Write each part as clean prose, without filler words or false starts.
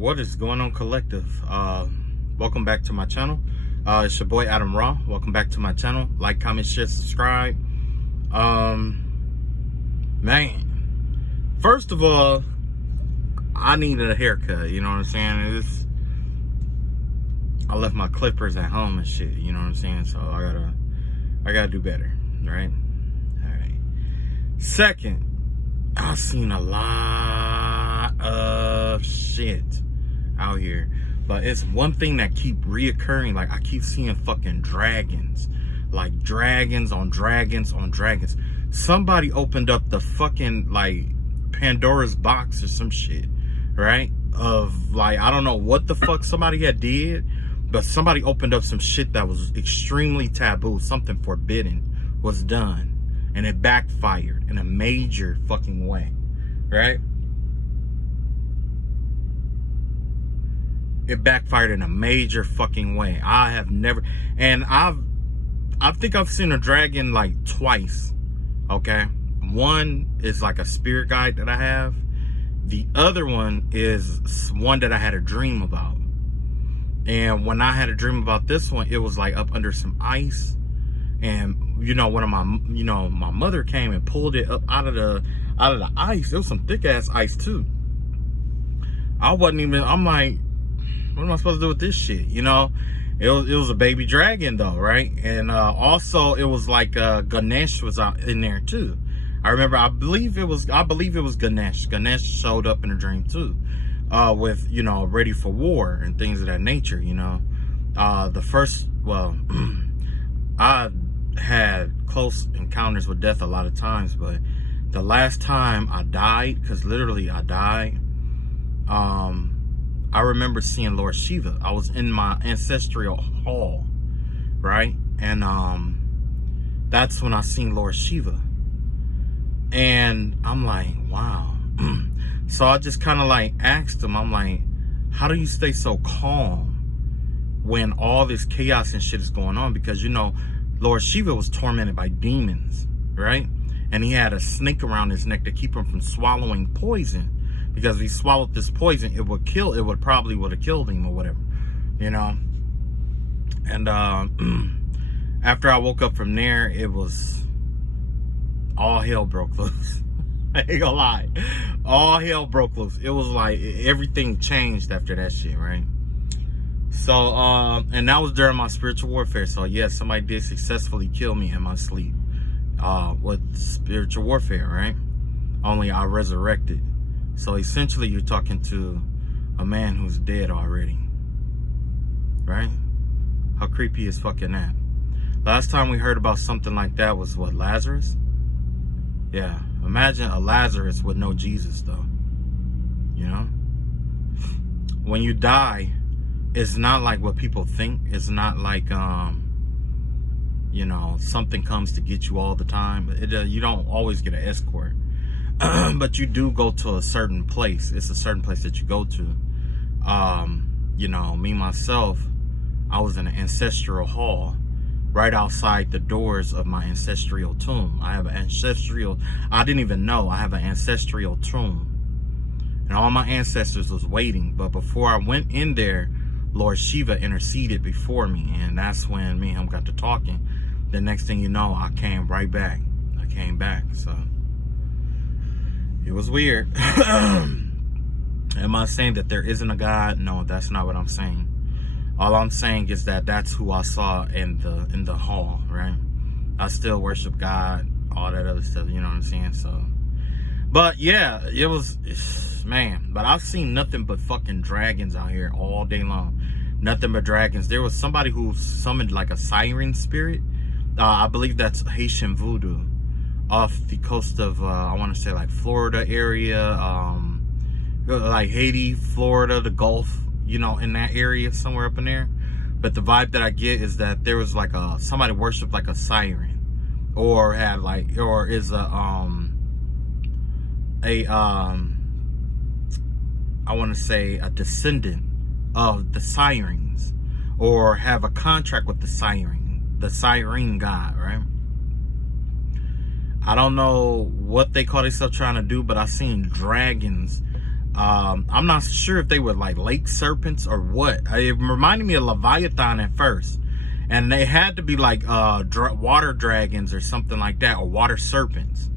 What is going on, collective? Welcome back to my channel. It's your boy Adam Raw. Welcome back to my channel. Like, comment, share, subscribe. Man, first of all, I needed a haircut. You know what I'm saying? I left my clippers at home and shit. You know what I'm saying? So I gotta do better, right? All right. Second, I've seen a lot of shit out here, but it's one thing that keep reoccurring. Like, I keep seeing fucking dragons, like dragons on dragons on dragons. Somebody opened up the fucking like Pandora's box or some shit, right? Of like, I don't know what the fuck somebody had did, but somebody opened up some shit that was extremely taboo. Something forbidden was done, and it backfired in a major fucking way, right? It backfired in a major fucking way. I have never, and I think I've seen a dragon like twice, okay? One is like a spirit guide that I have. The other one is one that I had a dream about. And when I had a dream about this one, it was like up under some ice. And you know, my mother came and pulled it up out of the ice. It was some thick ass ice too. I'm like, what am I supposed to do with this shit? You know, it was a baby dragon though, right? And also it was like Ganesh was out in there too. I believe it was Ganesh. Ganesh showed up in a dream too, with, you know, ready for war and things of that nature. You know, I had close encounters with death a lot of times, but the last time I died, because literally I died, I remember seeing Lord Shiva. I was in my ancestral hall, right? And that's when I seen Lord Shiva. And I'm like, wow. So I just kind of like asked him, I'm like, how do you stay so calm when all this chaos and shit is going on? Because, you know, Lord Shiva was tormented by demons, right? And he had a snake around his neck to keep him from swallowing poison. Because if he swallowed this poison, it would probably have killed him or whatever, you know? And after I woke up from there, it was all hell broke loose. I ain't gonna lie. All hell broke loose. It was like everything changed after that shit, right? So, and that was during my spiritual warfare. So yes, somebody did successfully kill me in my sleep with spiritual warfare, right? Only I resurrected. So essentially you're talking to a man who's dead already, right? How creepy is fucking that? Last time we heard about something like that was what, Lazarus? Yeah, imagine a Lazarus with no Jesus though, you know? When you die, it's not like what people think. It's not like, you know, something comes to get you all the time. You don't always get an escort. But you do go to a certain place. It's a certain place that you go to. You know, me, myself, I was in an ancestral hall right outside the doors of my ancestral tomb. I have an I didn't even know I have an ancestral tomb. And all my ancestors was waiting. But before I went in there, Lord Shiva interceded before me. And that's when me and him got to talking. The next thing you know, I came right back. I came back, so it was weird. Am I saying that there isn't a God? No, that's not what I'm saying. All I'm saying is that that's who I saw in the hall, right? I still worship God, all that other stuff, you know what I'm saying? So, but yeah, it was, man, but I've seen nothing but fucking dragons out here all day long. Nothing but dragons. There was somebody who summoned like a siren spirit. I believe that's Haitian voodoo. Off the coast of, I want to say like Florida area, like Haiti, Florida, the Gulf, you know, in that area, somewhere up in there. But the vibe that I get is that there was like somebody worshipped like a siren, or had like, or is I want to say a descendant of the sirens, or have a contract with the siren god, right? I don't know what they call themselves trying to do, but I seen dragons I'm not sure if they were like lake serpents or what. It reminded me of Leviathan at first. And they had to be like water dragons or something like that, or water serpents.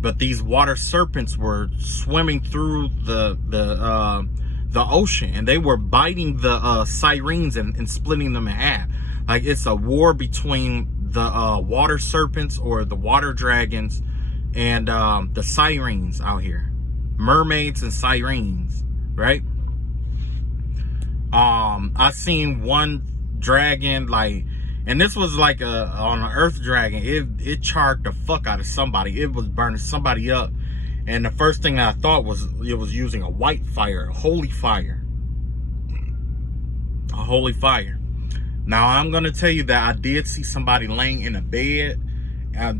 But these water serpents were swimming through the ocean, and they were biting the sirens and splitting them in half. Like it's a war between the water serpents or the water dragons and the sirens out here. Mermaids and sirens, right? I seen one dragon, like, and this was like on an earth dragon. It charged the fuck out of somebody. It was burning somebody up. And the first thing that I thought was it was using a white fire, a holy fire. A holy fire. Now I'm gonna tell you that I did see somebody laying in a bed.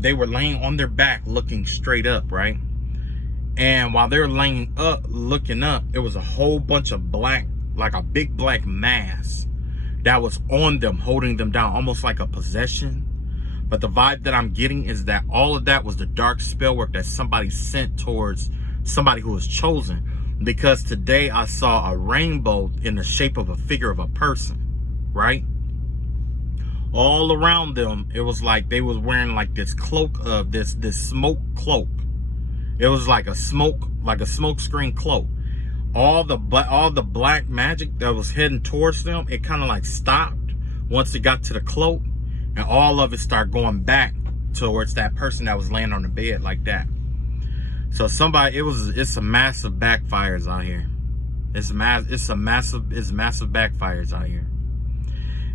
They were laying on their back looking straight up, right? And while they're laying up, looking up, it was a whole bunch of black, like a big black mass that was on them, holding them down, almost like a possession. But the vibe that I'm getting is that all of that was the dark spell work that somebody sent towards somebody who was chosen. Because today I saw a rainbow in the shape of a figure of a person, right? All around them, it was like they was wearing like this cloak of this smoke cloak. It was like a smoke screen cloak. All the black magic that was heading towards them, it kind of like stopped once it got to the cloak, and all of it started going back towards that person that was laying on the bed like that. So it's some massive backfires out here. It's massive backfires out here.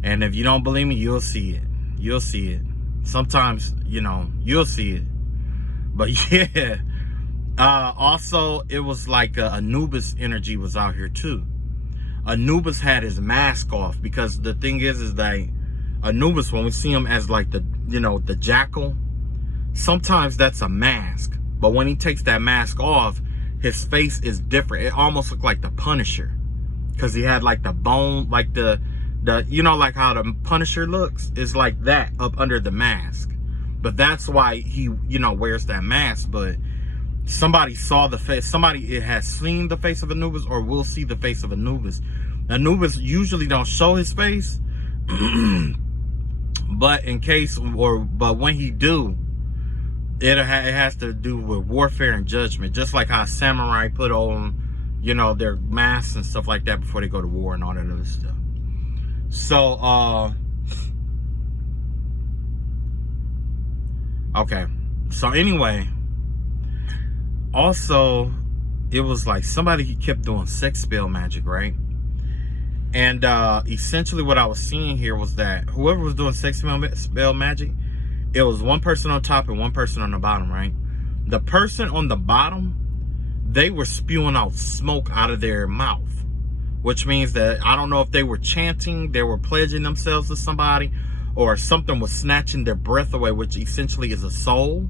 And if you don't believe me, you'll see it. You'll see it. Sometimes, you'll see it. But yeah. Also, it was like Anubis energy was out here too. Anubis had his mask off, because the thing is that Anubis, when we see him as like the jackal, sometimes that's a mask. But when he takes that mask off, his face is different. It almost looked like the Punisher, because he had like the bone, like the like how the Punisher looks is like that up under the mask. But that's why he wears that mask. But somebody saw the face. Somebody has seen the face of Anubis or will see the face of Anubis. Anubis usually don't show his face, but but when he do, it has to do with warfare and judgment. Just like how samurai put on, their masks and stuff like that before they go to war and all that other stuff. So, okay. So anyway. Also, it was like somebody kept doing sex spell magic, right? And essentially what I was seeing here was that whoever was doing sex spell magic, it was one person on top and one person on the bottom, right? The person on the bottom, they were spewing out smoke out of their mouth, which means that I don't know if they were chanting, they were pledging themselves to somebody, or something was snatching their breath away, which essentially is a soul.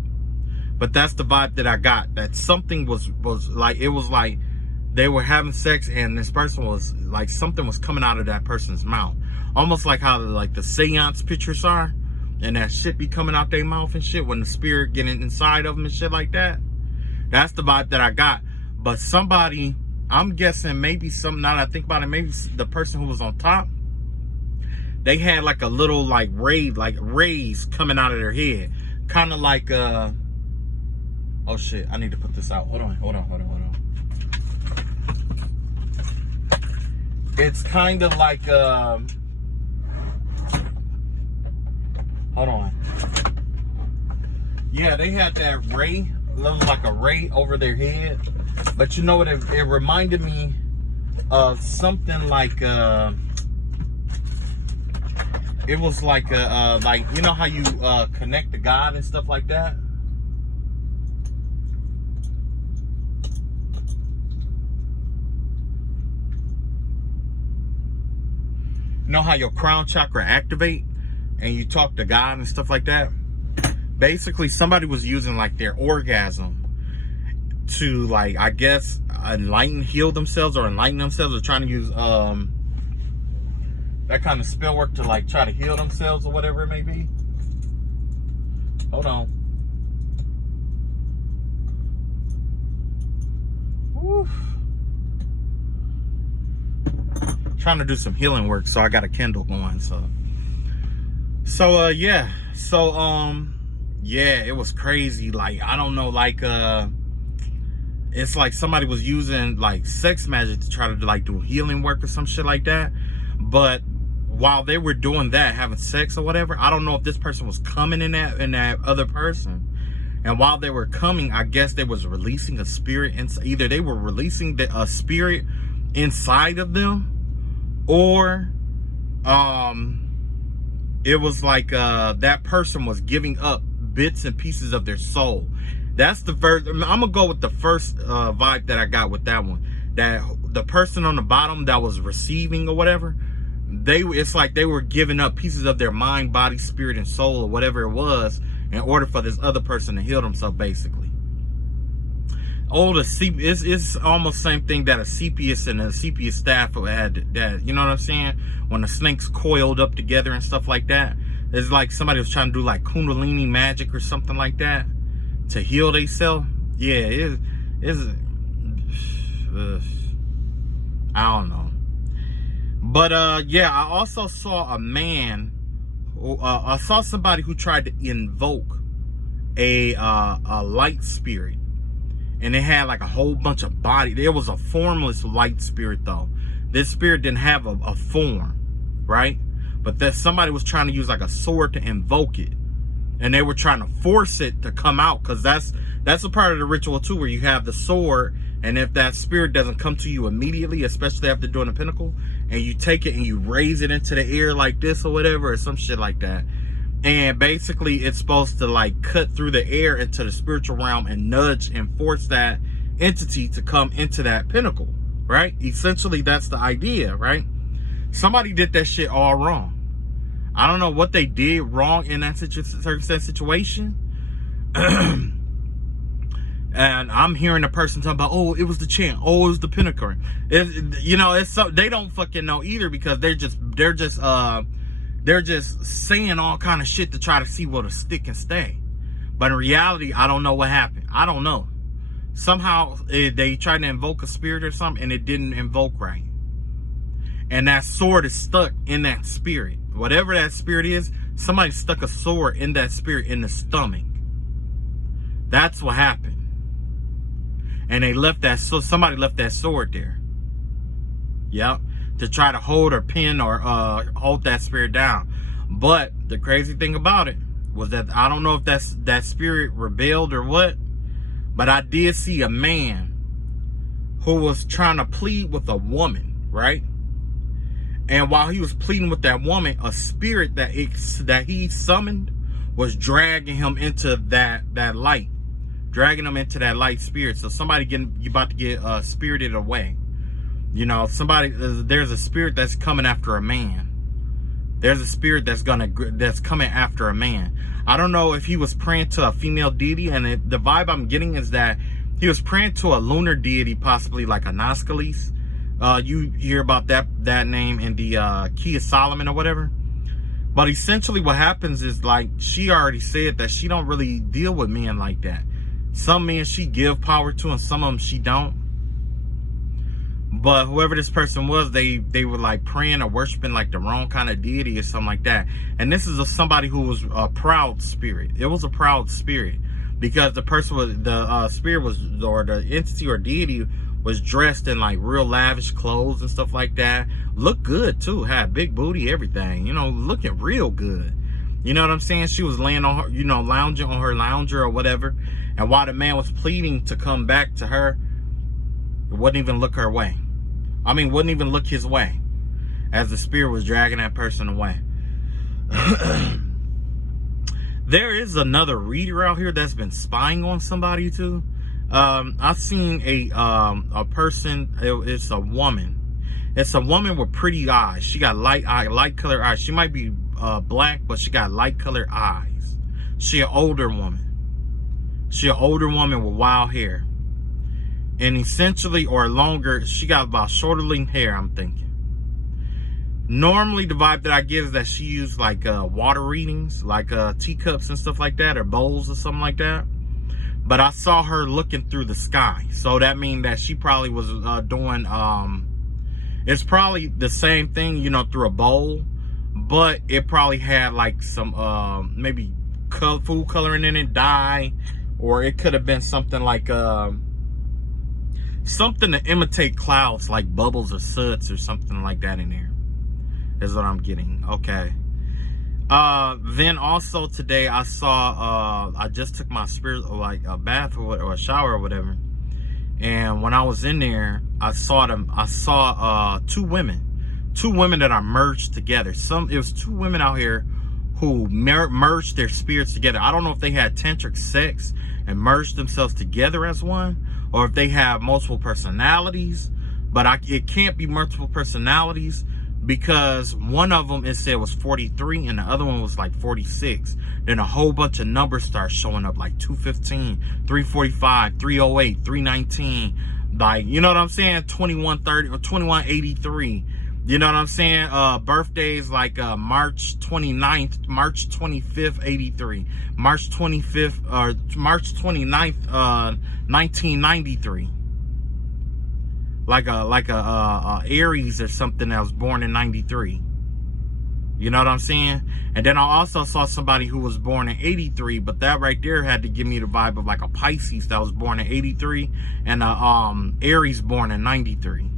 But that's the vibe that I got. That something was like, it was like they were having sex and this person was like, something was coming out of that person's mouth. Almost like how like the seance pictures are. And that shit be coming out their mouth and shit when the spirit getting inside of them and shit like that. That's the vibe that I got. But somebody, I'm guessing maybe now that I think about it, maybe the person who was on top, they had like a little like rays coming out of their head. Kind of like, oh shit, I need to put this out. Hold on. It's kind of like, hold on. Yeah, they had that ray, looked like a ray over their head. But you know what, it reminded me of something like, it was like, you know how you connect to God and stuff like that? You know how your crown chakra activate and you talk to God and stuff like that? Basically, somebody was using like their orgasm to, like, I guess, heal themselves or enlighten themselves, or trying to use that kind of spell work to like try to heal themselves or whatever it may be. Hold on. Woo. trying to do some healing work, so I got a candle going. Yeah. Yeah, it was crazy. Like, I don't know, like it's like somebody was using like sex magic to try to like do healing work or some shit like that. But while they were doing that, having sex or whatever, I don't know if this person was coming in that other person. And while they were coming, I guess they was releasing a spirit. Either they were releasing a spirit inside of them, or it was like that person was giving up bits and pieces of their soul. That's the first. I'm gonna go with the first vibe that I got with that one. That the person on the bottom that was receiving or whatever, it's like they were giving up pieces of their mind, body, spirit, and soul, or whatever it was, in order for this other person to heal themselves, basically. It's almost the same thing that a CPS and a CPS staff had. That, you know what I'm saying? When the snakes coiled up together and stuff like that. It's like somebody was trying to do like Kundalini magic or something like that to heal themselves. Yeah, I don't know. But yeah, I also saw a man. I saw somebody who tried to invoke a light spirit, and it had like a whole bunch of body. There was a formless light spirit though. This spirit didn't have a form, right? But that somebody was trying to use like a sword to invoke it, and they were trying to force it to come out, because that's a part of the ritual too, where you have the sword, and if that spirit doesn't come to you immediately, especially after doing a pinnacle, and you take it and you raise it into the air like this or whatever, or some shit like that, and basically it's supposed to like cut through the air into the spiritual realm and nudge and force that entity to come into that pinnacle, right? Essentially, that's the idea, right? Somebody did that shit all wrong. I don't know what they did wrong in that situation. And I'm hearing a person talking about, oh, it was the chant, oh, it was the pinnacle. You know, it's so they don't fucking know either, because they're just saying all kind of shit to try to see what'll stick and stay. But in reality, I don't know what happened. I don't know. Somehow they tried to invoke a spirit or something, and it didn't invoke right. And that sword is stuck in that spirit. Whatever that spirit is, somebody stuck a sword in that spirit in the stomach. That's what happened. And they left that, so somebody left that sword there. Yep. To try to hold or pin or hold that spirit down. But the crazy thing about it was that I don't know if that spirit rebelled or what, but I did see a man who was trying to plead with a woman, right? And while he was pleading with that woman, a spirit that he summoned was dragging him into that light, dragging him into that light spirit. So somebody you about to get spirited away. You know, there's a spirit that's coming after a man. There's a spirit that's coming after a man. I don't know if he was praying to a female deity, and the vibe I'm getting is that he was praying to a lunar deity, possibly like a Noscalis. You hear about that name in the Key of Solomon or whatever. But essentially what happens is, like, she already said that she don't really deal with men like that. Some men she give power to, and some of them she don't. But whoever this person was, they were like praying or worshiping like the wrong kind of deity or something like that. And this is somebody who was a proud spirit. It was a proud spirit, because the person was, the spirit was, or the entity or deity was dressed in like real lavish clothes and stuff like that. Looked good too, had big booty, everything, you know, looking real good. You know what I'm saying? She was laying on her, you know, lounging on her lounger or whatever. And while the man was pleading to come back to her, it wouldn't even look her way. I mean, wouldn't even look his way, as the spirit was dragging that person away. There is another reader out here that's been spying on somebody too. I've seen a person. It's a woman. It's a woman with pretty eyes. She got light colored eyes. She might be black, but she got light colored eyes. She an older woman. She an older woman with wild hair. And essentially, or longer, she got about shoulder length hair, I'm thinking. Normally, the vibe that I get is that she used like water readings, like teacups and stuff like that, or bowls or something like that. But I saw her looking through the sky. So that means that she probably was doing It's probably the same thing, you know, through a bowl, but it probably had like some maybe food coloring in it, dye, or it could have been something like something to imitate clouds, like bubbles or soots or something like that in there, is what I'm getting. Okay. Then also today I saw, I just took my spirit, like a bath or a shower or whatever. And when I was in there, I saw two women that are merged together. It was two women out here who merged their spirits together. I don't know if they had tantric sex and merged themselves together as one, or if they have multiple personalities, but it can't be multiple personalities, because one of them, it said, was 43 and the other one was like 46. Then a whole bunch of numbers start showing up, like 215, 345, 308, 319, like, you know what I'm saying, 2130 or 2183. You know what I'm saying? Birthdays like March 29th, March 25th, 83, March 25th, March 29th, 1993. Like a Aries or something that was born in 93. You know what I'm saying? And then I also saw somebody who was born in 83, but that right there had to give me the vibe of like a Pisces that was born in 83 and a Aries born in 93.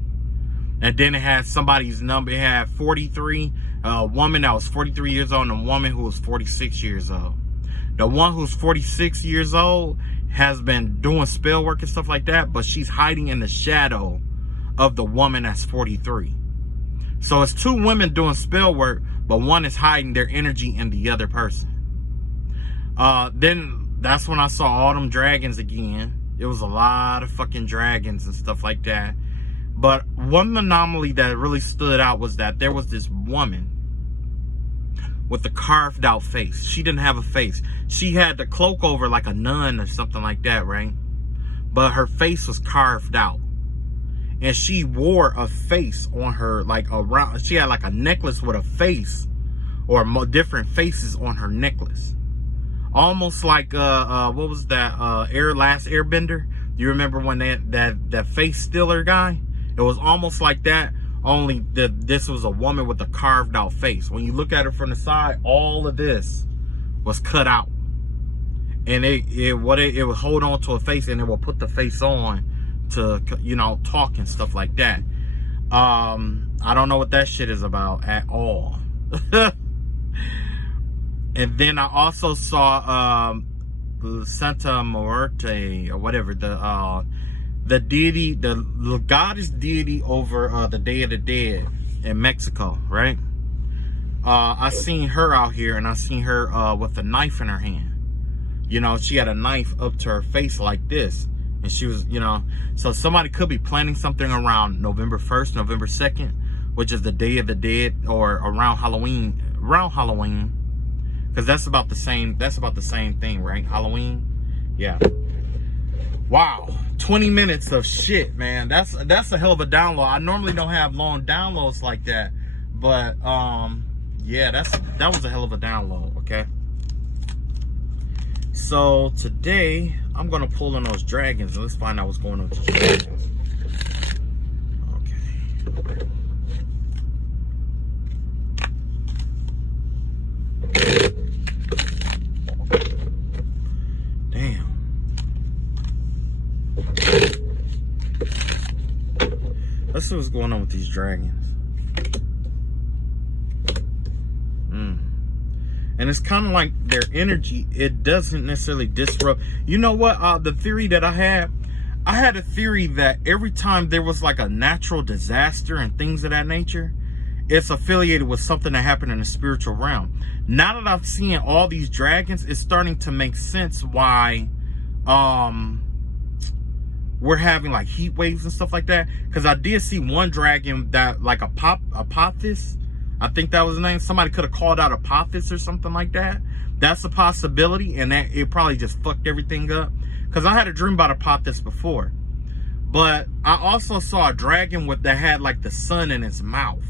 And then it had somebody's number. It had 43, a woman that was 43 years old and a woman who was 46 years old. The one who's 46 years old has been doing spell work and stuff like that, but she's hiding in the shadow of the woman that's 43. So it's two women doing spell work, but one is hiding their energy in the other person. Then that's when I saw all them dragons again. It was a lot of fucking dragons and stuff like that. But one anomaly that really stood out was that there was this woman with a carved out face. She didn't have a face. She had the cloak over like a nun or something like that, right? But her face was carved out. And she wore a face on her, like around, she had like a necklace with a face or different faces on her necklace. Almost like, what was that, Last Airbender? You remember when that face stealer guy? It was almost like that, only this was a woman with a carved out face. When you look at her from the side, all of this was cut out. And it would hold on to a face and it will put the face on to, you know, talk and stuff like that. I don't know what that shit is about at all. And then I also saw Santa Muerte or whatever, the deity, the goddess deity over the Day of the Dead in Mexico, right? I seen her out here, and I seen her with a knife in her hand. You know, she had a knife up to her face like this, and she was, you know, so somebody could be planning something around November 1st, November 2nd, which is the Day of the Dead, or around Halloween, because that's about the same thing, right? Halloween, yeah. Wow, 20 minutes of shit, man. That's a hell of a download. I normally don't have long downloads like that, but yeah, that was a hell of a download. Okay, so today I'm gonna pull on those dragons and let's find out what's going on with these dragons. Okay. Damn. Let's see what's going on with these dragons. And it's kind of like their energy, it doesn't necessarily disrupt. You know what? The theory that I had a theory that every time there was like a natural disaster and things of that nature, it's affiliated with something that happened in the spiritual realm. Now that I'm seeing all these dragons, it's starting to make sense why we're having like heat waves and stuff like that. Because I did see one dragon that like Apophis, I think that was the name. Somebody could have called out Apophis or something like that. That's a possibility, and that it probably just fucked everything up. Because I had a dream about Apophis before. But I also saw a dragon that had like the sun in its mouth.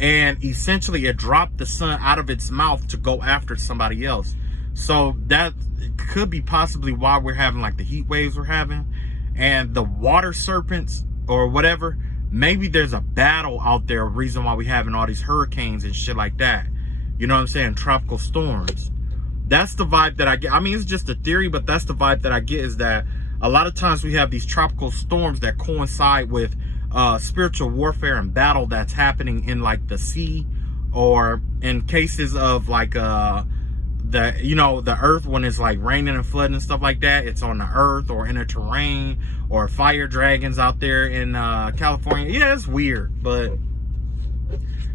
And essentially it dropped the sun out of its mouth to go after somebody else. So that could be possibly why we're having like the heat waves we're having. And the water serpents or whatever, maybe there's a battle out there, reason why we having all these hurricanes and shit like that. You know what I'm saying? Tropical storms. That's the vibe that I get. I mean, it's just a theory, but that's the vibe that I get, is that a lot of times we have these tropical storms that coincide with spiritual warfare and battle that's happening in like the sea, or in cases of like the earth, when it's like raining and flooding and stuff like that, it's on the earth or in the terrain, or fire dragons out there in California. Yeah, it's weird, but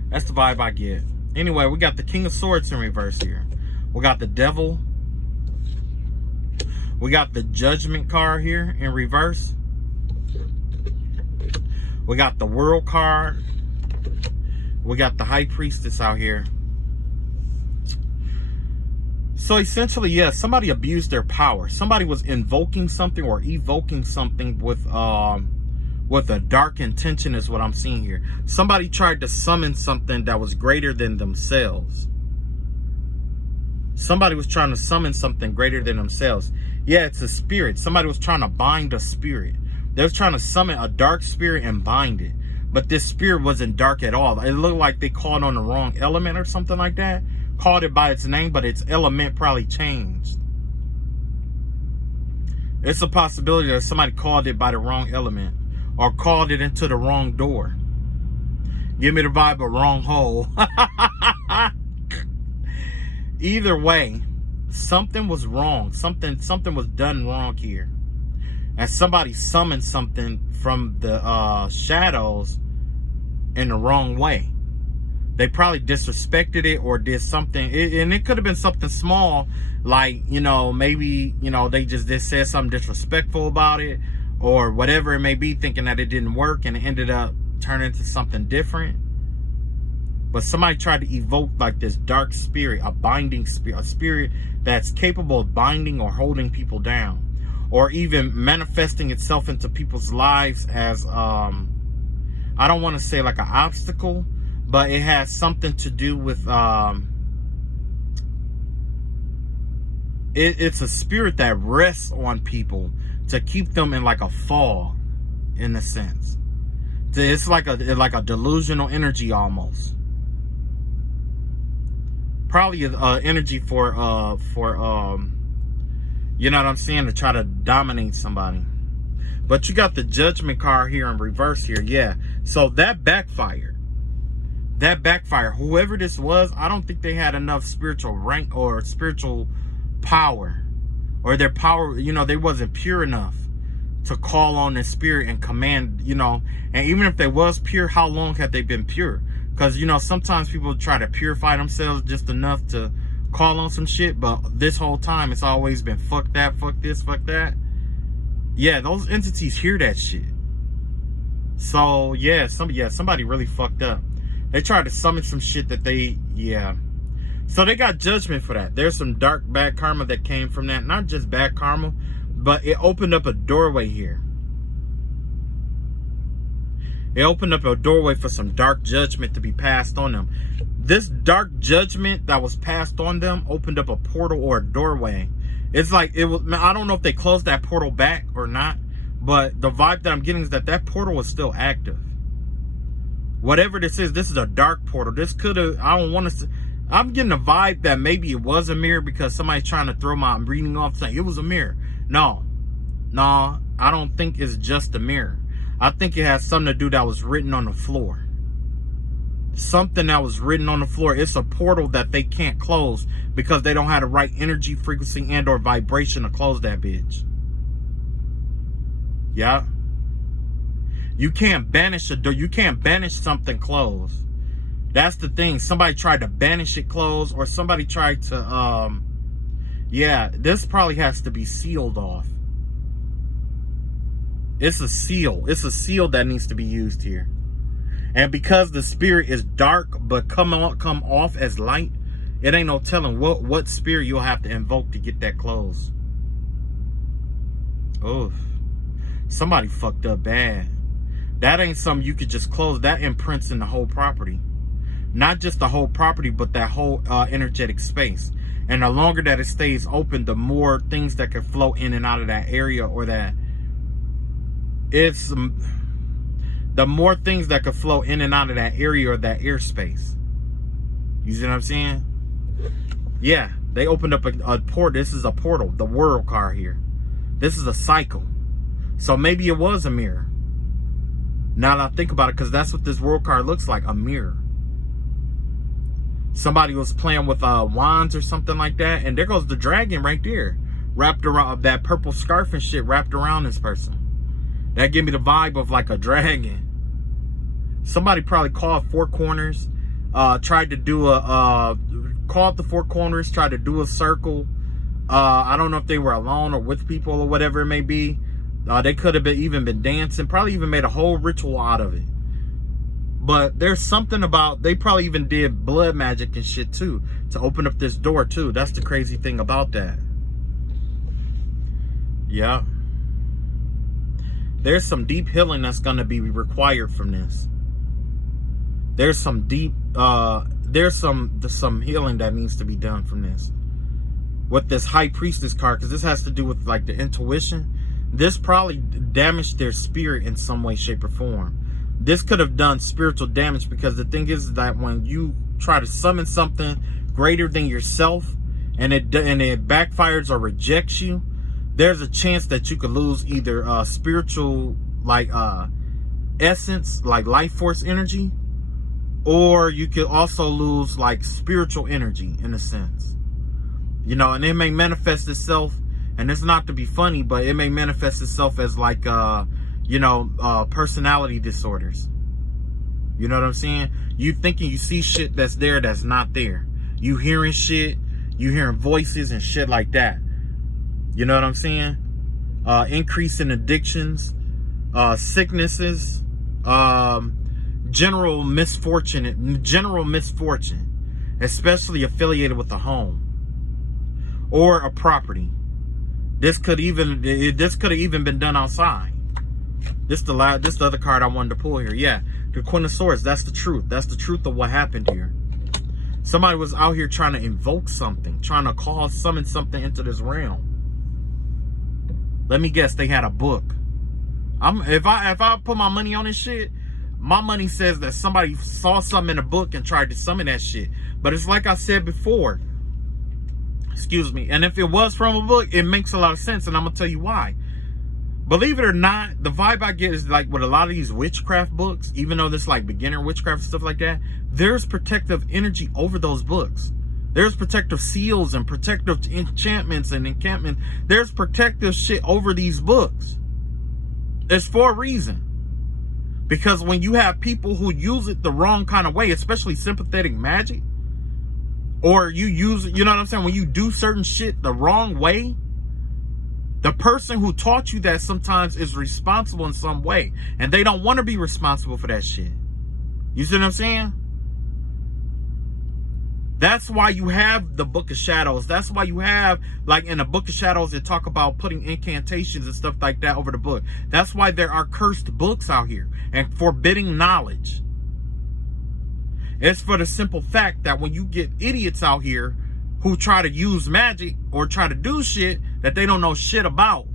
that's the vibe I get. Anyway, we got the King of Swords in reverse here. We got the Devil. We got the Judgment card here in reverse. We got the World card. We got the High Priestess out here. So essentially, yeah, somebody abused their power. Somebody was invoking something or evoking something with a dark intention, is what I'm seeing here. Somebody tried to summon something that was greater than themselves. Somebody was trying to summon something greater than themselves. Yeah, it's a spirit. Somebody was trying to bind a spirit. They was trying to summon a dark spirit and bind it. But this spirit wasn't dark at all. It looked like they called on the wrong element or something like that. Called it by its name, but its element probably changed. It's a possibility that somebody called it by the wrong element, or called it into the wrong door. Give me the vibe of wrong hole. Either way, something was wrong. Something was done wrong here. And somebody summoned something from the shadows in the wrong way. They probably disrespected it or did something. And it could have been something small, like, maybe, they just said something disrespectful about it, or whatever it may be, thinking that it didn't work and it ended up turning into something different. But somebody tried to evoke like this dark spirit, a binding spirit, a spirit that's capable of binding or holding people down, or even manifesting itself into people's lives as, I don't want to say like an obstacle, but it has something to do with, it's a spirit that rests on people to keep them in like a fog, in a sense. It's like a delusional energy almost. Probably energy for you know what I'm saying, to try to dominate somebody. But you got the Judgment card here in reverse here. Yeah, so that backfired. Whoever this was, I don't think they had enough spiritual rank or spiritual power, or their power, they wasn't pure enough to call on the spirit and command, and even if they was pure, how long had they been pure? Because, sometimes people try to purify themselves just enough to call on some shit, but this whole time it's always been fuck that, fuck this, fuck that. Yeah, those entities hear that shit. So yeah, somebody really fucked up. They tried to summon some shit that so they got judgment for that. There's some dark bad karma that came from that. Not just bad karma, but it opened up a doorway here. It opened up a doorway for some dark judgment to be passed on them. This dark judgment that was passed on them opened up a portal or a doorway. It's like, I don't know if they closed that portal back or not, but the vibe that I'm getting is that portal is still active. Whatever this is a dark portal. This could have, I'm getting a vibe that maybe it was a mirror, because somebody's trying to throw my reading off saying it was a mirror. No, I don't think it's just a mirror. I think it has something to do that was written on the floor. Something that was written on the floor. It's a portal that they can't close because they don't have the right energy, frequency, and or vibration to close that bitch. Yeah. You can't banish a door. You can't banish something closed. That's the thing. Somebody tried to banish it closed, or somebody tried to, yeah, this probably has to be sealed off. It's a seal. It's a seal that needs to be used here. And because the spirit is dark but come off as light, it ain't no telling what spirit you'll have to invoke to get that closed. Oh, somebody fucked up bad. That ain't something you could just close. That imprints in the whole property. Not just the whole property, but that whole energetic space. And the longer that it stays open, the more things that can flow in and out of that area, or that the more things that could flow in and out of that area or that airspace. You see what I'm saying? Yeah, they opened up a port. This is a portal, the world card here. This is a cycle. So maybe it was a mirror. Now that I think about it, because that's what this world card looks like, a mirror. Somebody was playing with wands or something like that, and there goes the dragon right there, wrapped around that purple scarf and shit wrapped around this person. That gave me the vibe of like a dragon. Somebody probably called Four Corners, tried to do called the Four Corners, tried to do a circle. I don't know if they were alone or with people or whatever it may be. They could have even been dancing, probably even made a whole ritual out of it. But there's something about, they probably even did blood magic and shit too, to open up this door too. That's the crazy thing about that. Yeah. There's some deep healing that's going to be required from this. There's some deep, there's some healing that needs to be done from this. With this High Priestess card, because this has to do with like the intuition. This probably damaged their spirit in some way, shape, or form. This could have done spiritual damage, because the thing is that when you try to summon something greater than yourself and it backfires or rejects you, there's a chance that you could lose either spiritual like essence, like life force energy, or you could also lose like spiritual energy in a sense. You know, and it may manifest itself, and it's not to be funny, but it may manifest itself as like you know, personality disorders. You know what I'm saying? You thinking you see shit that's there that's not there. You hearing shit, you hearing voices and shit like that. You know what I'm saying? Increase in addictions, sicknesses, general misfortune, especially affiliated with a home or a property. This could have even been done outside. This the other card I wanted to pull here. Yeah, the Queen of Swords. That's the truth. That's the truth of what happened here. Somebody was out here trying to invoke something, trying to summon something into this realm. Let me guess, they had a book. If I put my money on this shit, my money says that somebody saw something in a book and tried to summon that shit. But it's like I said before. Excuse me. And if it was from a book, it makes a lot of sense, and I'm gonna tell you why. Believe it or not, the vibe I get is like with a lot of these witchcraft books, even though this like beginner witchcraft and stuff like that, there's protective energy over those books. There's protective seals and protective enchantments and encampments. There's protective shit over these books. It's for a reason. Because when you have people who use it the wrong kind of way, especially sympathetic magic, or you use it, you know what I'm saying? When you do certain shit the wrong way, the person who taught you that sometimes is responsible in some way. And they don't want to be responsible for that shit. You see what I'm saying? That's why you have the Book of Shadows. That's why you have, like in the Book of Shadows, they talk about putting incantations and stuff like that over the book. That's why there are cursed books out here and forbidding knowledge. It's for the simple fact that when you get idiots out here who try to use magic or try to do shit that they don't know shit about,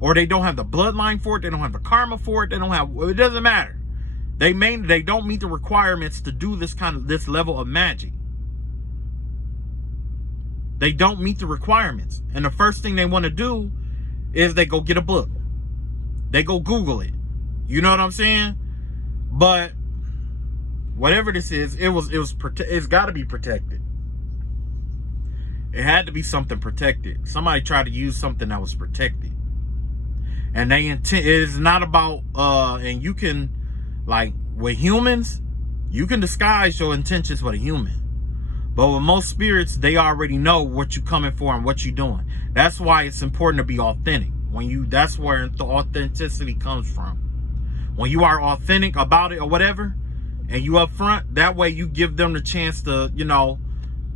or they don't have the bloodline for it, they don't have the karma for it, they don't have, it doesn't matter. They don't meet the requirements to do this level of magic. They don't meet the requirements. And the first thing they want to do is they go get a book. They go Google it. You know what I'm saying? But whatever this is, it's got to be protected. It had to be something protected. Somebody tried to use something that was protected. And it is not about, and you can, like, with humans, you can disguise your intentions with a human. But with most spirits, they already know what you're coming for and what you're doing. That's why it's important to be authentic. That's where the authenticity comes from. When you are authentic about it or whatever, and you upfront, that way you give them the chance to, you know,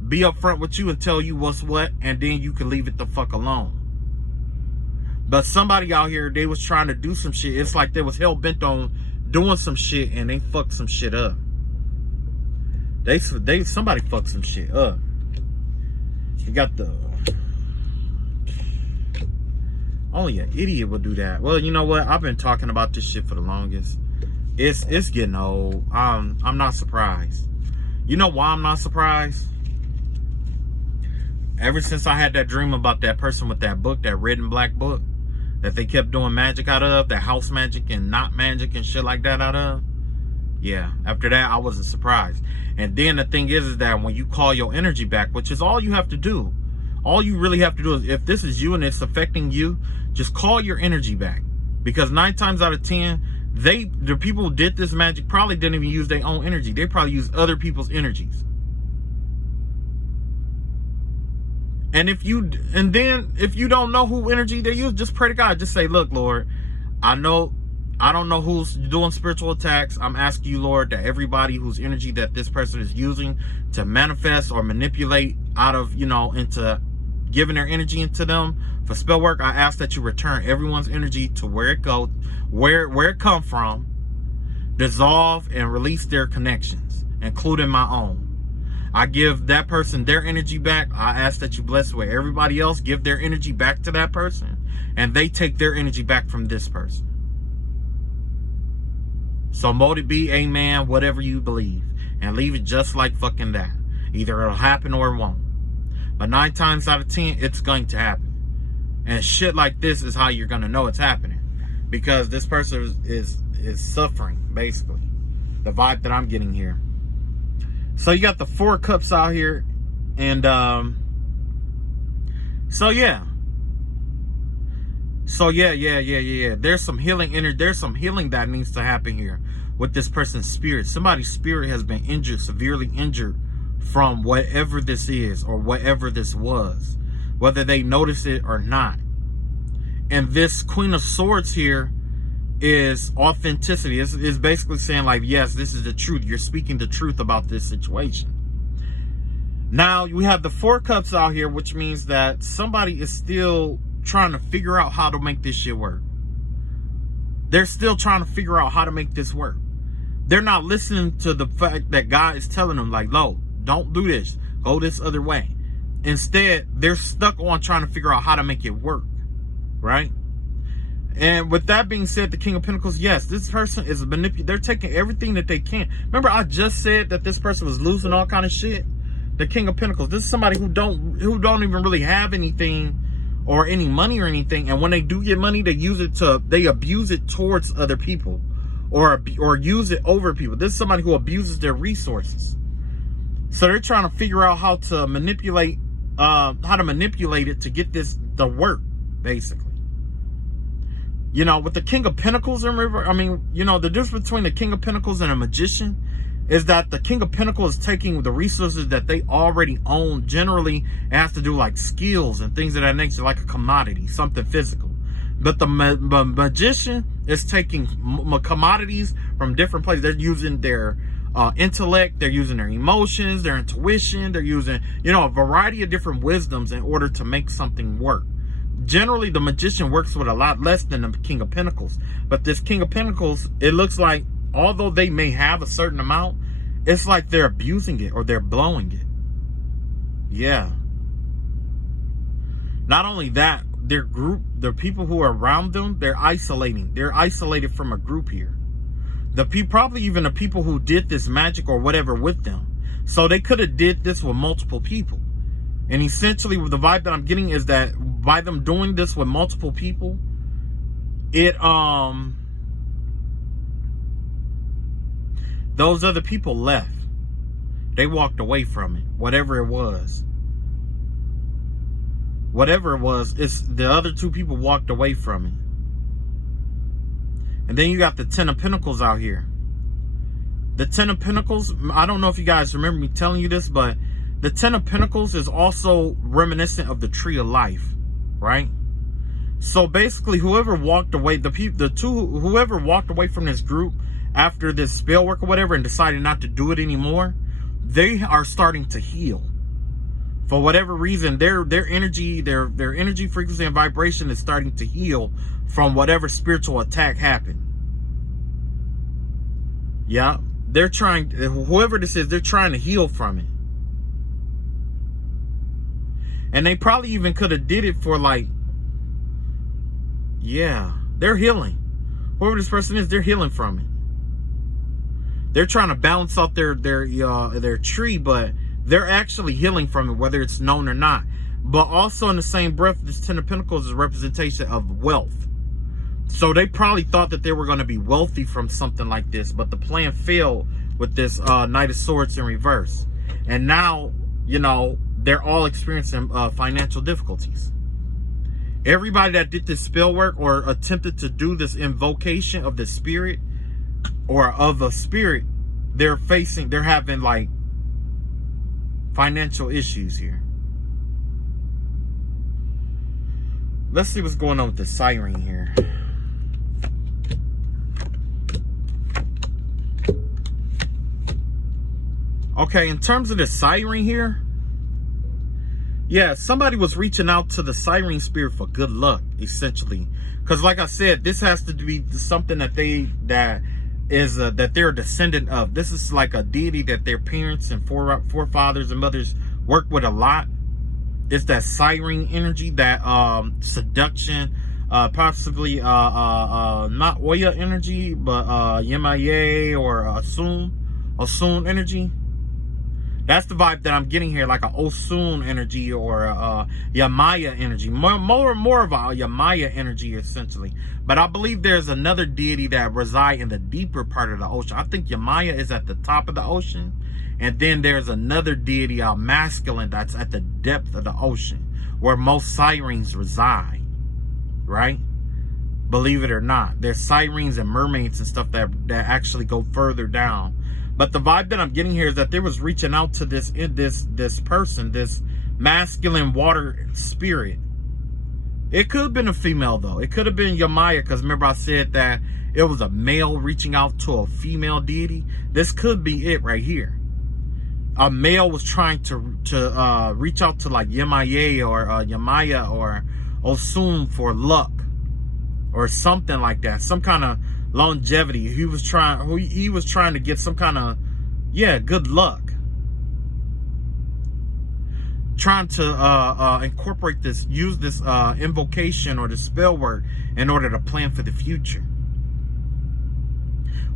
be upfront with you and tell you what's what, and then you can leave it the fuck alone. But somebody out here, they was trying to do some shit. It's like they was hell bent on doing some shit, and they fucked some shit up. Somebody fucked some shit up. You got the, only an idiot would do that. Well, you know what? I've been talking about this shit for the longest. It's getting old. I'm not surprised. You know why I'm not surprised? Ever since I had that dream about that person with that book, that red and black book, that they kept doing magic out of, that house magic and not magic and shit like that out of. Yeah, after that, I wasn't surprised. And then the thing is that when you call your energy back, which is all you have to do, all you really have to do is, if this is you and it's affecting you, just call your energy back. Because 9 times out of 10, the people who did this magic probably didn't even use their own energy. They probably used other people's energies. And if you don't know who energy they use, just pray to God. Just say, look, Lord, I don't know who's doing spiritual attacks. I'm asking you, Lord, that everybody whose energy that this person is using to manifest or manipulate out of, into giving their energy into them for spell work, I ask that you return everyone's energy to where it goes, where it come from, dissolve and release their connections, including my own. I give that person their energy back. I ask that you bless where everybody else give their energy back to that person, and they take their energy back from this person. So mote it be, amen, whatever you believe, and leave it just like fucking that. Either it'll happen or it won't. But 9 times out of 10, it's going to happen. And shit like this is how you're going to know it's happening. Because this person is suffering, basically. The vibe that I'm getting here. So you got the 4 cups out here. And, so yeah. There's some healing there's some healing that needs to happen here with this person's spirit. Somebody's spirit has been injured, severely injured from whatever this is or whatever this was, whether they notice it or not. And this Queen of Swords here is authenticity. It's basically saying like, yes, this is the truth. You're speaking the truth about this situation. Now we have the 4 cups out here, which means that somebody is still trying to figure out how to make this shit work. They're still trying to figure out how to make this work. They're not listening to the fact that God is telling them like, no, don't do this. Go this other way. Instead, they're stuck on trying to figure out how to make it work. Right? And with that being said, the King of Pentacles, yes, this person is manipulating. They're taking everything that they can. Remember, I just said that this person was losing all kind of shit. The King of Pentacles. This is somebody who don't even really have anything or any money or anything. And when they do get money, they abuse it towards other people or use it over people. This is somebody who abuses their resources. So they're trying to figure out how to manipulate it to get this to work, basically. With the King of Pentacles, remember, the difference between the King of Pentacles and a magician is that the King of Pentacles is taking the resources that they already own. Generally, it has to do like skills and things of that nature, like a commodity, something physical. But the magician is taking commodities from different places. They're using their intellect, they're using their emotions, their intuition, they're using, a variety of different wisdoms in order to make something work. Generally, the magician works with a lot less than the King of Pentacles. But this King of Pentacles, it looks like, although they may have a certain amount, it's like they're abusing it or they're blowing it. Yeah. Not only that, their group, the people who are around them, they're isolating. They're isolated from a group here. Probably even the people who did this magic or whatever with them. So they could have did this with multiple people. And essentially, the vibe that I'm getting is that by them doing this with multiple people, those other people left. They walked away from it, whatever it was. Whatever it was, it's the other 2 people walked away from it. And then you got the 10 of Pentacles out here. The 10 of Pentacles, I don't know if you guys remember me telling you this, but the 10 of Pentacles is also reminiscent of the Tree of Life, right? So basically, whoever walked away, whoever walked away from this group after this spell work or whatever and decided not to do it anymore, they are starting to heal. For whatever reason, their energy frequency and vibration is starting to heal from whatever spiritual attack happened. Yeah, they're trying, whoever this is, they're trying to heal from it. And they probably even could have did it for like, yeah, they're healing. Whoever this person is, they're healing from it. They're trying to balance out their tree, but they're actually healing from it, whether it's known or not. But also in the same breath, this Ten of Pentacles is a representation of wealth. So they probably thought that they were going to be wealthy from something like this, but the plan failed with this Knight of Swords in reverse. And now, you know, they're all experiencing financial difficulties. Everybody that did this spell work or attempted to do this invocation of the spirit or of a spirit, they're having like financial issues here. Let's see what's going on with the siren here. Okay, in terms of the siren here, yeah, somebody was reaching out to the siren spirit for good luck, essentially. Because like I said, this has to be something that they're a descendant of. This is like a deity that their parents and forefathers and mothers work with a lot. It's that siren energy, that seduction, possibly not Oya energy, but Yemaye or Osun energy. That's the vibe that I'm getting here, like a Osun energy or Yamaya energy. More of a Yamaya energy, essentially. But I believe there's another deity that reside in the deeper part of the ocean. I think Yamaya is at the top of the ocean. And then there's another deity, masculine, that's at the depth of the ocean, where most sirens reside, right? Believe it or not. There's sirens and mermaids and stuff that actually go further down. But the vibe that I'm getting here is that they was reaching out to this person, this masculine water spirit. It could have been a female, though. It could have been Yamaya, because remember I said that it was a male reaching out to a female deity. This could be it right here. A male was trying to reach out to like Yemaye or Yamaya or Osun for luck or something like that. Some kind of longevity. He was trying to get some kind of, yeah, good luck. Trying to incorporate this, use this invocation or the spell word in order to plan for the future.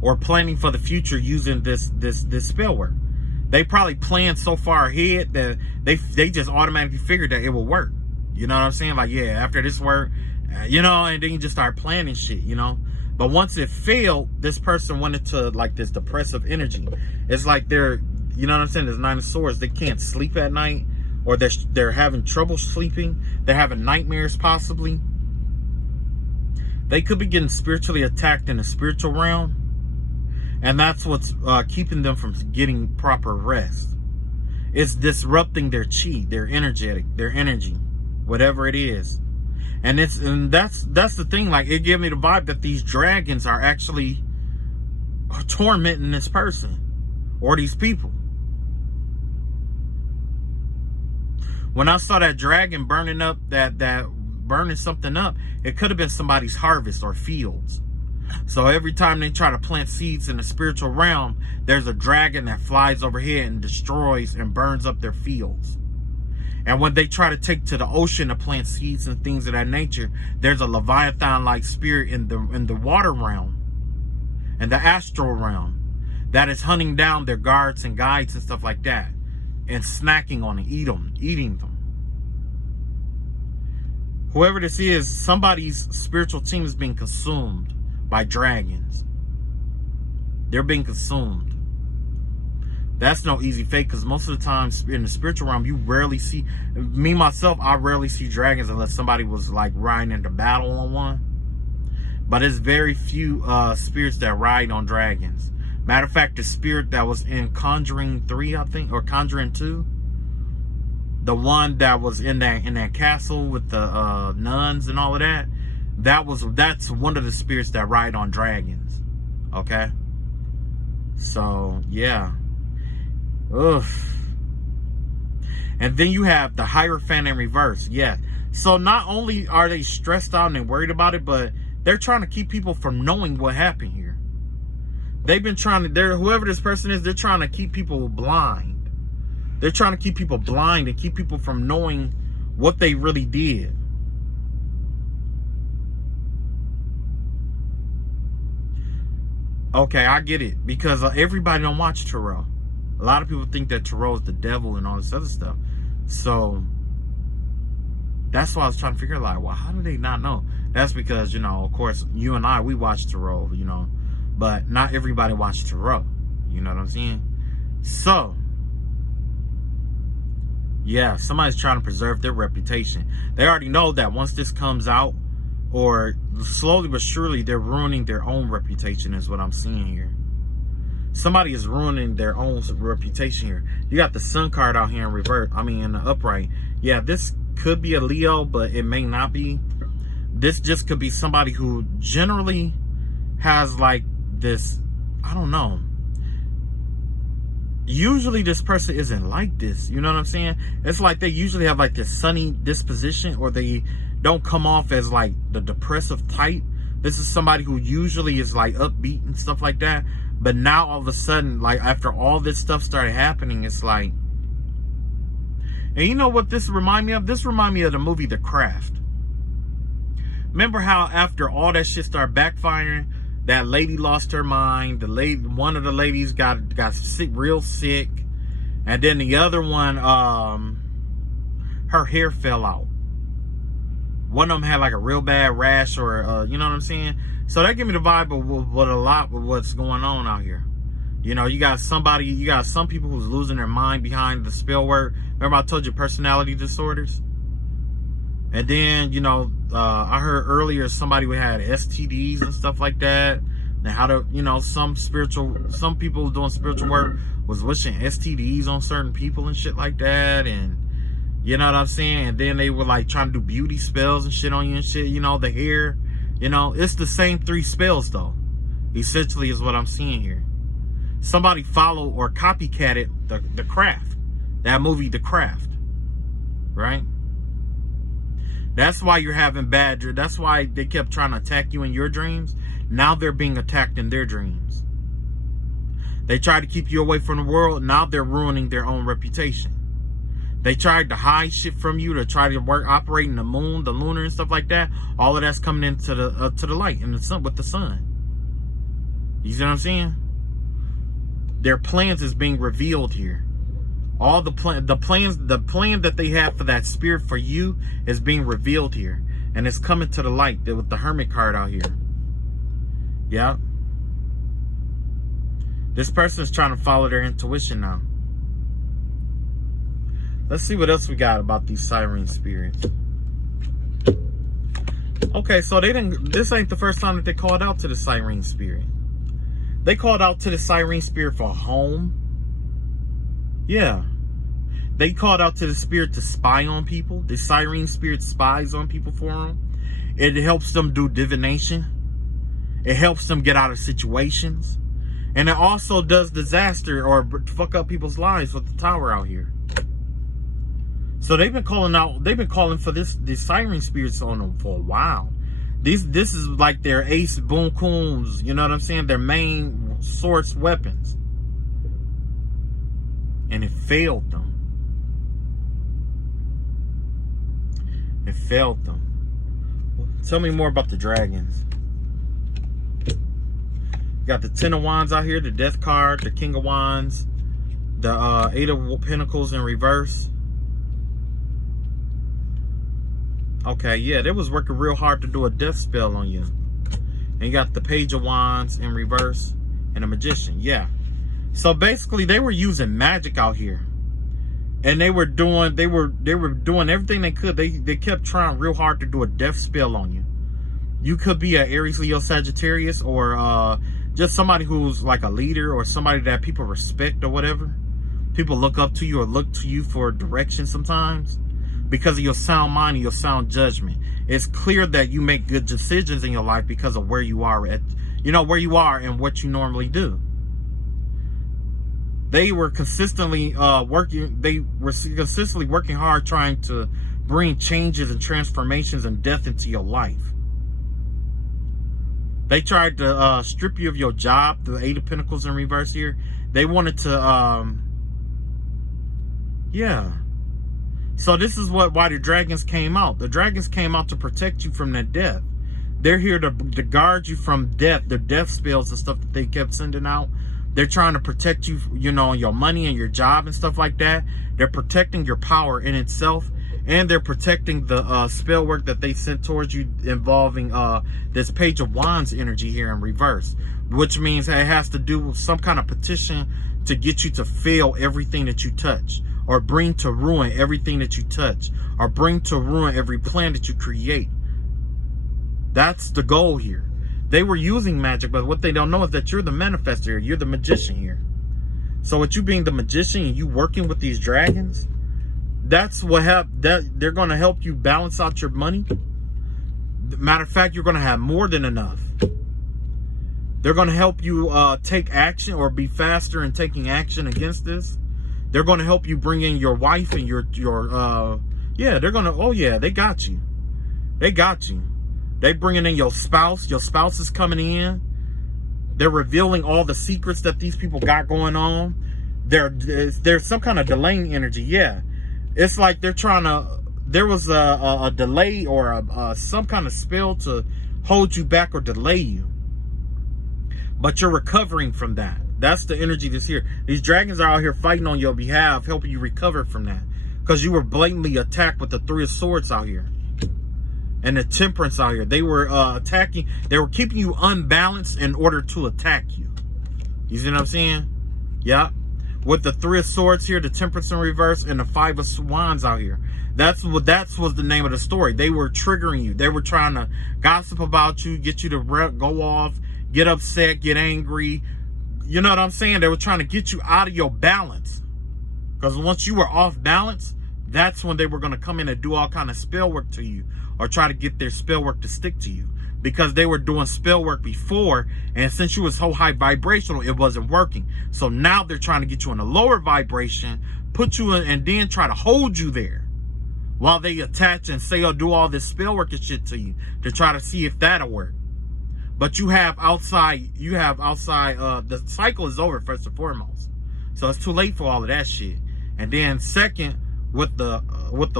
Or planning for the future using this spell word. They probably planned so far ahead that they just automatically figured that it will work. You know what I'm saying? Like, yeah, after this work, you know, and then you just start planning shit, you know. But once it failed, this person went into like this depressive energy. It's like they're, you know what I'm saying? There's Nine of Swords. They can't sleep at night, or they're having trouble sleeping. They're having nightmares, possibly. They could be getting spiritually attacked in the spiritual realm. And that's what's keeping them from getting proper rest. It's disrupting their chi, their energy, whatever it is. And that's the thing. Like, it gave me the vibe that these dragons are actually tormenting this person or these people. When I saw that dragon burning up, burning something up, it could have been somebody's harvest or fields. So every time they try to plant seeds in the spiritual realm, there's a dragon that flies overhead and destroys and burns up their fields. And when they try to take to the ocean to plant seeds and things of that nature, there's a Leviathan-like spirit in the water realm and the astral realm that is hunting down their guards and guides and stuff like that and snacking on them, eating them. Whoever this is, somebody's spiritual team is being consumed by dragons. They're being consumed. That's no easy fate, because most of the time in the spiritual realm, you rarely see, me myself, I rarely see dragons unless somebody was like riding into battle on one. But it's very few spirits that ride on dragons. Matter of fact, the spirit that was in Conjuring 3, I think, or Conjuring 2, the one that was in that castle with the nuns and all of that, that's one of the spirits that ride on dragons. Okay, so yeah. Oof. And then you have the Hierophant in reverse. Yeah. So not only are they stressed out and worried about it, but they're trying to keep people from knowing what happened here. They've been trying to, whoever this person is, they're trying to keep people blind. They're trying to keep people blind and keep people from knowing what they really did. Okay, I get it. Because everybody don't watch tarot. A lot of people think that tarot is the devil and all this other stuff. So that's why I was trying to figure out, like, well, how do they not know? That's because, you know, of course, you and I, we watch tarot, you know, but not everybody watches tarot. You know what I'm saying? So, yeah, somebody's trying to preserve their reputation. They already know that once this comes out, or slowly but surely, they're ruining their own reputation, is what I'm seeing here. Somebody is ruining their own reputation here. You got the Sun card out here in reverse. I mean, in the upright. Yeah, this could be a Leo, but it may not be. This just could be somebody who generally has like this, I don't know. Usually this person isn't like this. You know what I'm saying? It's like they usually have like this sunny disposition, or they don't come off as like the depressive type. This is somebody who usually is like upbeat and stuff like that. But now all of a sudden, like after all this stuff started happening, it's like, and you know what this remind me of? This remind me of the movie The Craft. Remember how after all that shit started backfiring, that lady lost her mind. The lady, one of the ladies got sick, real sick, and then the other one, her hair fell out. One of them had like a real bad rash, or you know what I'm saying? So that give me the vibe of what a lot of what's going on out here. You know, you got some people who's losing their mind behind the spell work. Remember I told you personality disorders? And then, you know, I heard earlier somebody who had STDs and stuff like that. And how to, you know, some people doing spiritual work was wishing STDs on certain people and shit like that. And you know what I'm saying? And then they were like trying to do beauty spells and shit on you and shit. You know, the hair. You know, it's the same 3 spells though. Essentially is what I'm seeing here. Somebody follow or copycatted the Craft. That movie, The Craft. Right? That's why you're having that's why they kept trying to attack you in your dreams. Now they're being attacked in their dreams. They tried to keep you away from the world. Now they're ruining their own reputation. They tried to hide shit from you, to try to operate in the moon, the lunar and stuff like that. All of that's coming into the light and the sun, with the sun. You see what I'm saying? Their plans is being revealed here. All the plan that they have for that spirit for you is being revealed here, and it's coming to the light with the Hermit card out here. Yeah. This person is trying to follow their intuition now. Let's see what else we got about these siren spirits. Okay, so this ain't the first time that they called out to the siren spirit. They called out to the siren spirit for home. Yeah. They called out to the spirit to spy on people. The siren spirit spies on people for them. It helps them do divination. It helps them get out of situations. And it also does disaster or fuck up people's lives with the tower out here. So they've been calling for these siren spirits on them for a while. This is like their ace boom coons, you know what I'm saying? Their main source weapons. And it failed them. It failed them. Tell me more about the dragons. You got the 10 of Wands out here, the Death card, the King of Wands, the 8 of Pentacles in reverse. Okay, yeah, they was working real hard to do a death spell on you. And you got the Page of Wands in reverse and a Magician. Yeah. So basically they were using magic out here. And they were doing everything they could. They kept trying real hard to do a death spell on you. You could be an Aries, Leo, Sagittarius, or just somebody who's like a leader, or somebody that people respect or whatever. People look up to you or look to you for direction sometimes because of your sound mind and your sound judgment. It's clear that you make good decisions in your life because of where you are at, where you are and what you normally do. They were consistently working hard trying to bring changes and transformations and death into your life. They tried to strip you of your job, the 8 of Pentacles in reverse here. They wanted to, yeah. So this is why the dragons came out. The dragons came out to protect you from that death. They're here to guard you from death, the death spells and stuff that they kept sending out. They're trying to protect you, you know, your money and your job and stuff like that. They're protecting your power in itself. And they're protecting the spell work that they sent towards you involving this Page of Wands energy here in reverse. Which means it has to do with some kind of petition to get you to fail everything that you touch. Or bring to ruin everything that you touch. Or bring to ruin every plan that you create. That's the goal here. They were using magic, but what they don't know is that you're the manifester. You're the magician here. So with you being the magician and you working with these dragons, that's what they're going to help you balance out your money. Matter of fact, you're going to have more than enough. They're going to help you take action or be faster in taking action against this. They're going to help you bring in your wife and your yeah, they're going to, oh yeah, they got you. They got you. They bringing in your spouse. Your spouse is coming in. They're revealing all the secrets that these people got going on. There's some kind of delaying energy. Yeah. It's like they're trying to, there was a delay or some kind of spell to hold you back or delay you. But you're recovering from that. That's the energy that's here. These dragons are out here fighting on your behalf, helping you recover from that. Because you were blatantly attacked with the Three of Swords out here. And the Temperance out here. They were attacking. They were keeping you unbalanced in order to attack you. You see what I'm saying? Yeah. With the Three of Swords here, the Temperance in reverse, and the Five of Wands out here. That was the name of the story. They were triggering you. They were trying to gossip about you, get you to go off, get upset, get angry. You know what I'm saying? They were trying to get you out of your balance. Because once you were off balance, that's when they were going to come in and do all kind of spell work to you. Or try to get their spell work to stick to you. Because they were doing spell work before. And since you was so high vibrational, it wasn't working. So now they're trying to get you in a lower vibration. Put you in and then try to hold you there. While they attach and say or do all this spell work and shit to you. To try to see if that'll work. But you have outside, the cycle is over first and foremost. So it's too late for all of that shit. And then second, with the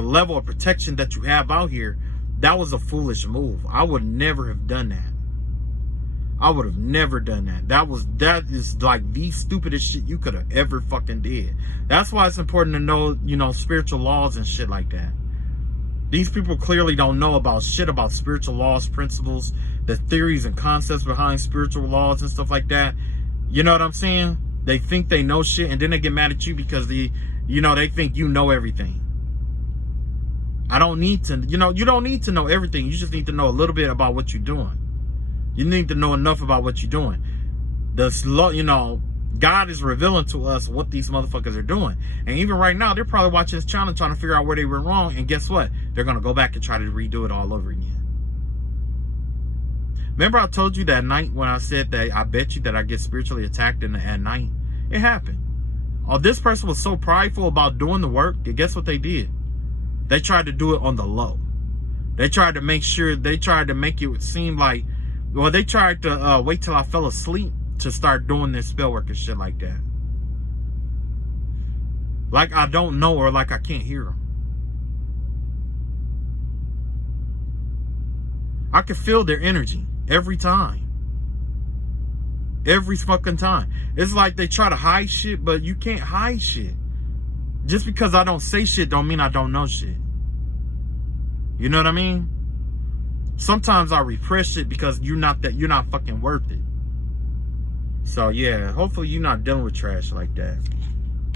level of protection that you have out here, that was a foolish move. I would never have done that. I would have never done that. That is like the stupidest shit you could have ever fucking did. That's why it's important to know, you know, spiritual laws and shit like that. These people clearly don't know about shit about spiritual laws, principles, the theories and concepts behind spiritual laws and stuff like that. You know what I'm saying? They think they know shit and then they get mad at you because they think you know everything. I don't need to, you don't need to know everything. You just need to know a little bit about what you're doing. You need to know enough about what you're doing. God is revealing to us what these motherfuckers are doing. And even right now, they're probably watching this channel trying to figure out where they went wrong. And guess what? They're going to go back and try to redo it all over again. Remember I told you that night when I said that I bet you that I get spiritually attacked at night? It happened. Oh, this person was so prideful about doing the work. Guess what they did? They tried to do it on the low. They tried to make it seem like, well, they tried to wait till I fell asleep to start doing this spell work and shit like that. Like I don't know or like I can't hear them. I can feel their energy every time. Every fucking time. It's like they try to hide shit, but you can't hide shit. Just because I don't say shit don't mean I don't know shit. You know what I mean? Sometimes I repress shit because you're not fucking worth it. So yeah, hopefully you're not dealing with trash like that.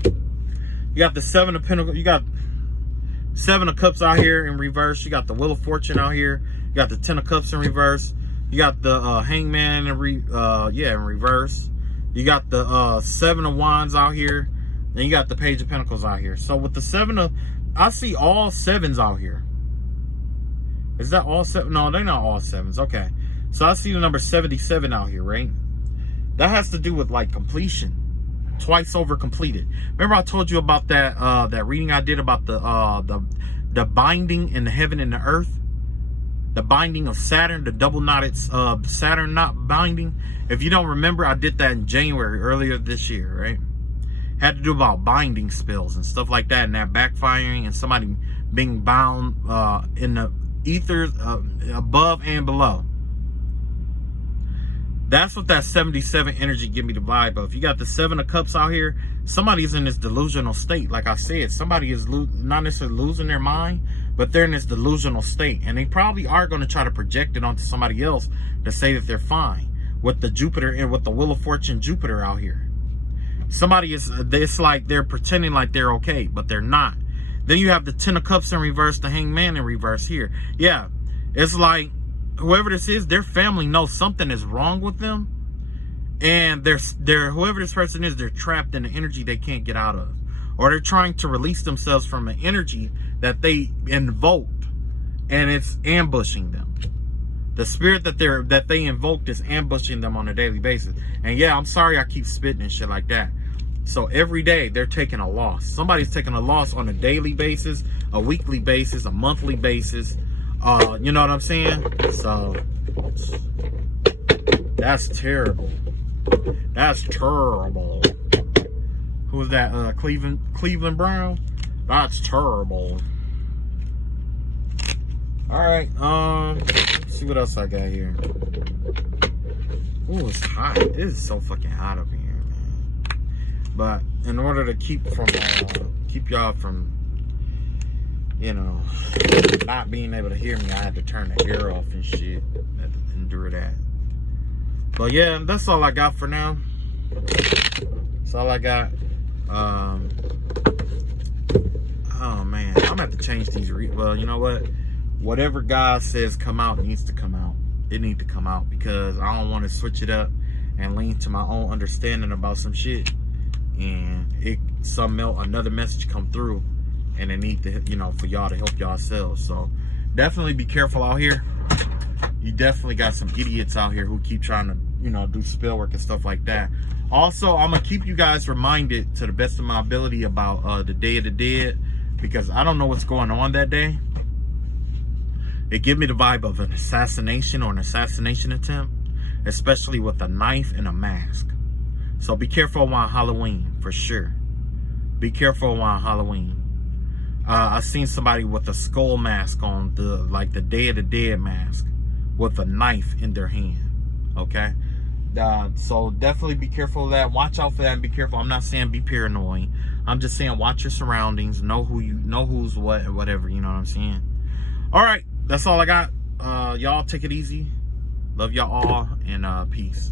You got the Seven of Pentacles. You got Seven of Cups out here in reverse. You got the Wheel of Fortune out here. You got the Ten of Cups in reverse. You got the Hangman in reverse. You got the Seven of Wands out here. Then you got the Page of Pentacles out here. So with the I see all sevens out here. Is that all seven? No, they're not all sevens. Okay. So I see the number 77 out here, right? That has to do with like completion. Twice over completed. Remember I told you about that that reading I did about the binding in the heaven and the earth? The binding of Saturn, the double knotted Saturn knot binding. If you don't remember, I did that in January earlier this year, right? Had to do about binding spells and stuff like that, and that backfiring and somebody being bound in the ethers above and below. That's what that 77 energy give me the vibe of. You got the 7 of Cups out here. Somebody's in this delusional state. Like I said, somebody is not necessarily losing their mind, but they're in this delusional state. And they probably are going to try to project it onto somebody else to say that they're fine. With the Jupiter and with the Wheel of Fortune Jupiter out here. Somebody is, it's like they're pretending like they're okay, but they're not. Then you have the 10 of Cups in reverse, the Hanged Man in reverse here. Yeah, it's like whoever this is, their family knows something is wrong with them. And they're whoever this person is, they're trapped in an energy they can't get out of. Or they're trying to release themselves from an energy that they invoked, and it's ambushing them. The spirit that they invoked is ambushing them on a daily basis. And yeah, I'm sorry I keep spitting and shit like that. So every day they're taking a loss. Somebody's taking a loss on a daily basis, a weekly basis, a monthly basis. You know what I'm saying? So that's terrible. That's terrible. Who was that? Cleveland Brown? That's terrible. All right. Let's see what else I got here. Oh, it's hot. It is so fucking hot up here, man. But in order to keep y'all from, you know, not being able to hear me, I had to turn the air off and shit. I had to endure that. But yeah, that's all I got for now. That's all I got. Oh man, I'm gonna have to change these. Well, you know what? Whatever God says come out needs to come out. It needs to come out because I don't want to switch it up and lean to my own understanding about some shit, and another message come through, and it need to, you know, for y'all to help yourselves. So definitely be careful out here. You definitely got some idiots out here who keep trying to, you know, do spell work and stuff like that. Also, I'm gonna keep you guys reminded to the best of my ability about the Day of the Dead, because I don't know what's going on that day. It gives me the vibe of an assassination or an assassination attempt, especially with a knife and a mask. So be careful around Halloween, for sure. Be careful around Halloween. I seen somebody with a skull mask on, the Day of the Dead mask, with a knife in their hand. Okay? So definitely be careful of that. Watch out for that and be careful. I'm not saying be paranoid. I'm just saying watch your surroundings. Know who's what or whatever. You know what I'm saying? All right. That's all I got. Y'all take it easy. Love y'all all, and peace.